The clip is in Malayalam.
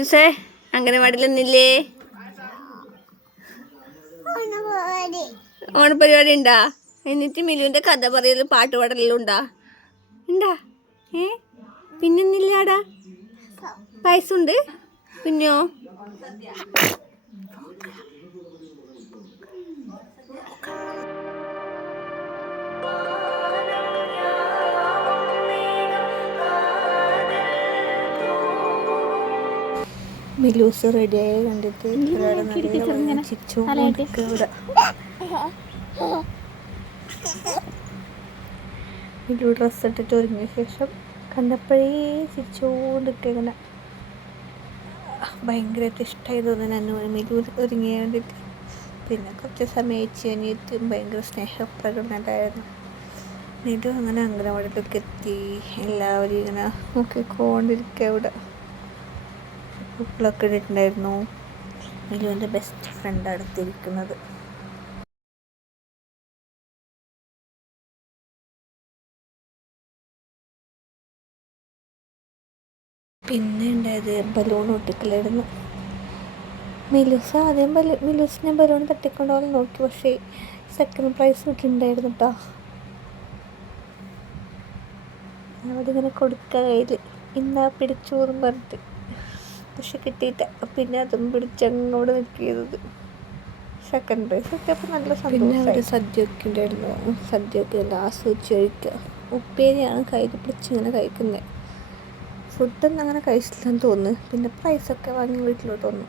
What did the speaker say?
മിസ്സേ അംഗനവാടിയിലൊന്നില്ലേ? ഓണപരിപാടി ഉണ്ടാ? എന്നിട്ട് മിലുവിന്റെ കഥ പറയലും പാട്ട് പാടലും ഉണ്ടാ? പിന്നൊന്നില്ലാടാ? പായസമുണ്ട്. പിന്നെയോ? മിലൂസ് റെഡിയായി കണ്ടിട്ട് മിലു ഡ്രസ്സ് ഇട്ടിട്ട് ഒരുങ്ങിയ ശേഷം കണ്ടപ്പോഴേ ചിരിച്ചോണ്ടിരിക്കുക. ഇങ്ങനെ ഭയങ്കരമായിട്ട് ഇഷ്ടമായി തോന്നുന്നു മിലു ഒരുങ്ങിയ കണ്ടിട്ട്. പിന്നെ കുറച്ച് സമയം അനിയത്തും ഭയങ്കര സ്നേഹപ്രകടനമായിരുന്നു. മിലു അങ്ങനെ അംഗനവാടിയിലൊക്കെ എത്തി. എല്ലാവരും ഇങ്ങനെ നോക്കിക്കൊണ്ടിരിക്കുക. ഇവിടെ പൂക്കളൊക്കെ ഇട്ടിട്ടുണ്ടായിരുന്നു. മിലുവിൻ്റെ ബെസ്റ്റ് ഫ്രണ്ട് അടുത്തിരിക്കുന്നത്. പിന്നെ ഉണ്ടായത് ബലൂൺ ഒട്ടിക്കലായിരുന്നു. മിലൂസ് ആദ്യം മിലൂസിനെ ബലൂൺ തട്ടിക്കൊണ്ടുപോകാൻ നോക്കി. പക്ഷേ സെക്കൻഡ് പ്രൈസ് കിട്ടിയിട്ടുണ്ടായിരുന്നു കേട്ടോ. അവിടെ ഇങ്ങനെ കൊടുക്കുക കയ്യിൽ ഇന്നാ പിടിച്ചോറും പറഞ്ഞിട്ട്. പക്ഷെ കിട്ടിയിട്ട. പിന്നെ അതും പിടിച്ചങ്ങോട്ട് നിൽക്കിയത്. സെക്കൻഡ് പ്രൈസ് കിട്ടിയപ്പോൾ നല്ല സന്തോഷം. പിന്നെ അവിടെ സദ്യയൊക്കെ ഉണ്ടായിരുന്നു. സദ്യയൊക്കെ എല്ലാം ആസ്വദിച്ച് കഴിക്കുക. ഉപ്പേരിയാണ് കയ്യിൽ പിടിച്ചിങ്ങനെ കഴിക്കുന്നത്. ഫുഡൊന്നും അങ്ങനെ കഴിച്ചില്ലെന്ന് തോന്നുന്നു. പിന്നെ പ്രൈസൊക്കെ വാങ്ങി വീട്ടിലോട്ട് വന്നു.